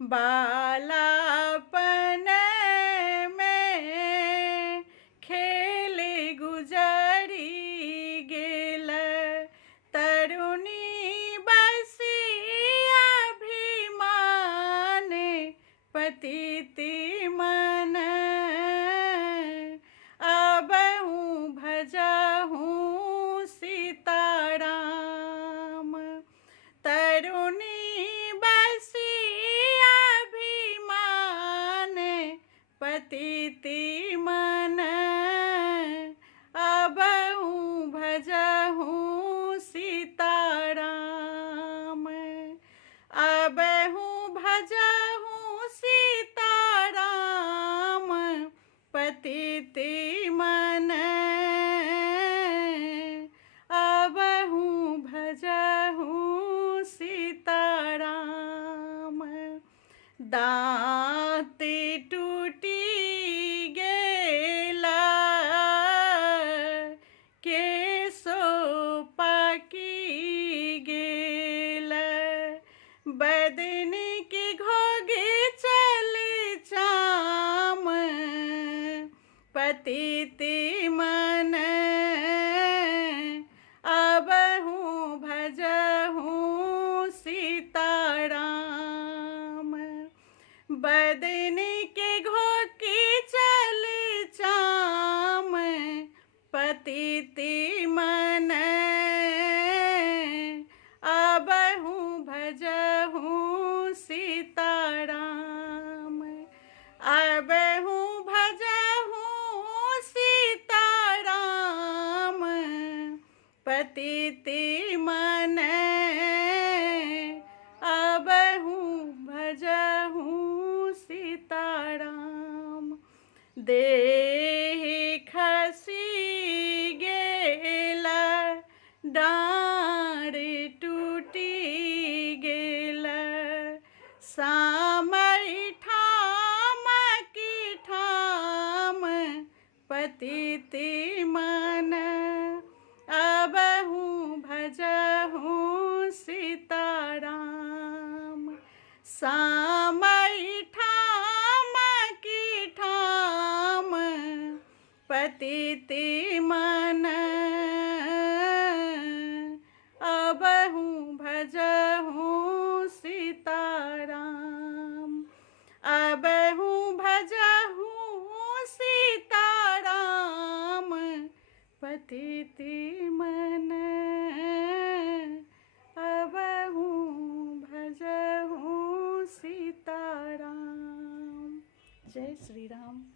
बालापन में खेल गुजरी गेल, तरुणी बसी अभिमान पतिति मन। अबहु भजहु सीताराम, तरुणी बसी अभिमान पतिति मन। अबहु भजहु सीताराम, अबहु भजहु सीताराम पतिति मन। अबहु भजहु सीताराम। दाँत टूटी गेला केसो पाकी गेल, बदन की घोगे चल चाम पतिति मन। अबहु भजहु सीताराम, बदन के घोके चल चाम पतिति मन। अबहु भजहु सीताराम, अबहु भजहु सीताराम पतिति मन। अबहु भजहु सीताराम। देह खसी गेल, डाँड़ टूटी गेल, सामर ठाम की ठाम पतिति मन। अबहु भजहु सीताराम, सामर ठाम की ठाम पतिति मन। अबहु भजहु सीताराम, अबहु भजहु सीताराम पतिति मन। अबहु भजहु सीताराम। जय श्री राम।